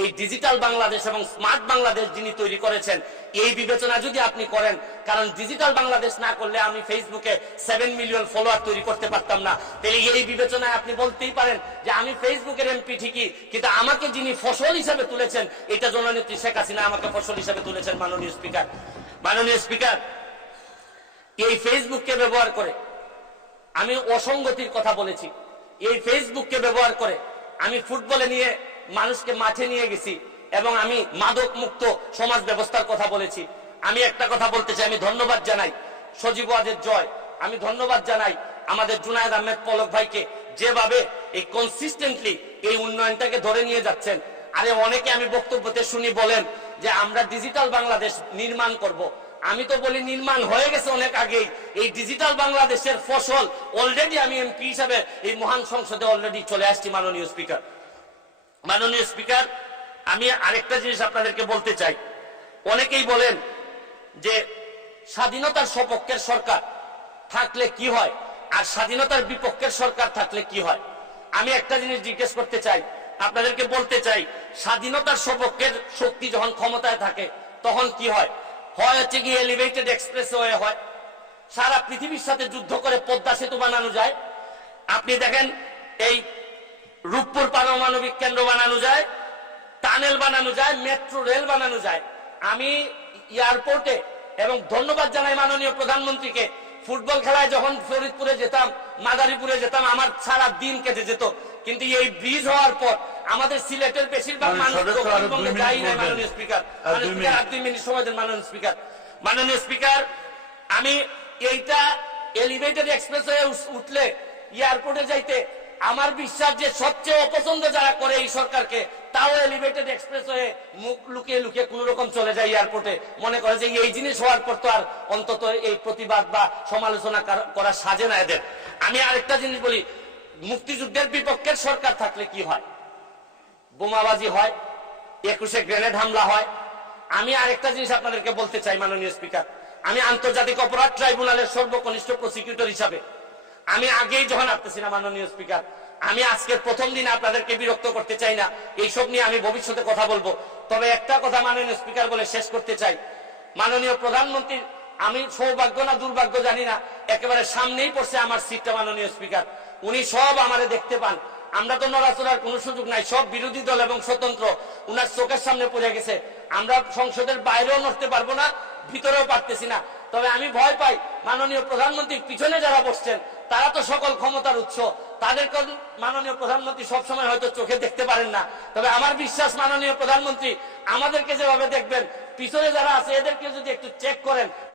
এই ডিজিটাল বাংলাদেশ এবং স্মার্ট বাংলাদেশ যিনি তৈরি করেছেন, এই বিবেচনা যদি আপনি করেন, কারণ ডিজিটাল বাংলাদেশ না করলে আমি ফেসবুকে সেভেন মিলিয়ন ফলোয়ার তৈরি করতে পারতাম না। তাহলে এই বিবেচনায় আপনি বলতেই পারেন যে আমি ফেসবুকের এমপি ঠিকই, কিন্তু আমাকে যিনি ফসল হিসেবে তুলেছেন, এটা জননেত্রী শেখ হাসিনা আমাকে ফসল হিসেবে তুলেছেন, মাননীয় স্পিকার। মাননীয় স্পিকার, এই ফেসবুককে ব্যবহার করে, আমি অসঙ্গতির কথা বলেছি, এই ফেসবুককে ব্যবহার করে আমি ফুটবলে নিয়ে মানুষকে মাঠে নিয়ে গেছি এবং আমি মাদক মুক্ত সমাজ ব্যবস্থার কথা বলেছি। আমি একটা কথা বলতে চাই, আমি ধন্যবাদ জানাই। সজীব ওয়াজের জয়, আমি ধন্যবাদ জানাই আমাদের জুনায়দ আহমেদ পলক ভাইকে যেভাবে এই কনসিস্টেন্টলি এই উন্নয়নটাকে ধরে নিয়ে যাচ্ছেন। আরে অনেকে আমি বক্তব্যতে শুনি বলেন যে আমরা ডিজিটাল বাংলাদেশ নির্মাণ করব। আমি তো বলি নির্মাণ হয়ে গেছে অনেক আগেই। এই ডিজিটাল বাংলাদেশের ফসল অলরেডি আমি এমপি হিসাবে এই মহান সংসদে অলরেডি চলে আসছি মাননীয় স্পিকার মাননীয় স্পিকার, আমি আরেকটা জিনিস আপনাদেরকে বলতে চাই। অনেকেই বলেন যে স্বাধীনতার সপক্ষের সরকার থাকলে কি হয়, আর স্বাধীনতার বিপক্ষের সরকার থাকলে কি হয়? আমি একটা জিনিস জিজ্ঞেস করতে চাই, আপনাদেরকে বলতে চাই, স্বাধীনতার সপক্ষের শক্তি যখন ক্ষমতায় থাকে, তখন কি হয়? হয় হচ্ছে কি এলিভেটেড এক্সপ্রেস ওয়ে হয়। সারা পৃথিবীর সাথে যুদ্ধ করে পদ্মা সেতু বানানো যায়। আপনি দেখেন, এই রূপপুর পারমাণবিক কেন্দ্র বানানো যায় টানেল বানানো যায় মেট্রো রেল বানানো যায়। আমি এয়ারপোর্টে এবং ধন্যবাদ জানাই মাননীয় প্রধানমন্ত্রীকে। ফুটবল খেলায় যখন ফরিদপুরে যেতাম মাদারীপুরে যেতাম আমার সারা দিন কেটে যেত। কিন্তু এই ব্রিজ হওয়ার পর আমাদের সিলেটের বেশিরভাগ মাননীয় মানুষ সদস্য, আরও দুই দক্ষিণবঙ্গে যাই না মাননীয় স্পিকার। মাননীয় দুই স্পিকার মিনিট। আর দুই মিনিট সময় দেন মাননীয় স্পিকার। মাননীয় স্পিকার আমি এইটা এলিভেটেড এক্সপ্রেস হয়ে উঠলে এয়ারপোর্টে যাইতে আমার বিশ্বাস যে সবচেয়ে অপছন্দ যারা করে এই সরকারকে, তাও এলিভেটেড এক্সপ্রেস হয়ে মুখ লুকিয়ে লুকিয়ে কোন রকম চলে যায় এয়ারপোর্টে মনে করে যে এই জিনিস হওয়ার পর তো আর অন্তত এই প্রতিবাদ বা সমালোচনা করা- সাজে না এদের। আমি আরেকটা জিনিস বলি, মুক্তিযুদ্ধের বিপক্ষের সরকার থাকলে কি হয়? বোমাবাজি হয়, একুশে গ্রেনেড হামলা হয়। আমি আরেকটা জিনিস আপনাদেরকে বলতে চাই, মাননীয় স্পিকার। আমি আন্তর্জাতিক অপরাধ ট্রাইব্যুনালের সর্বকনিষ্ঠ প্রসিকিউটর হিসাবে আমি আগেই যখন আসতেছি না মাননীয় স্পিকার, আমি আজকের প্রথম দিন আপনাদেরকে বিরক্ত করতে চাই না। এইসব নিয়ে আমি ভবিষ্যতে কথা বলব। তবে একটা কথা মাননীয় স্পিকার বলে শেষ করতে চাই। মাননীয় প্রধানমন্ত্রী আমি সৌভাগ্য না দুর্ভাগ্য জানি না, একেবারে সামনেই পড়ছে আমার সিটটা মাননীয় স্পিকার। উনি সব আমারে দেখতে পান। আমরা তো নড়াচড়ার কোনো সুযোগ নাই, সব বিরোধী দল এবং স্বতন্ত্র। উনার চোখের সামনে পড়ে গেছে। আমরা সংসদের বাইরেও নড়তে পারব না, ভিতরেও পারতেছি না। তবে আমি ভয় পাই, মাননীয় প্রধানমন্ত্রীর পিছনে যারা বসছেন তারা তো সকল ক্ষমতার উৎস। তাদের মাননীয় প্রধানমন্ত্রী সবসময় হয়তো চোখে দেখতে পারেন না। তবে আমার বিশ্বাস, মাননীয় প্রধানমন্ত্রী, আমাদেরকে যেভাবে দেখবেন, পিছনে যারা আছে, এদেরকে যদি একটু চেক করেন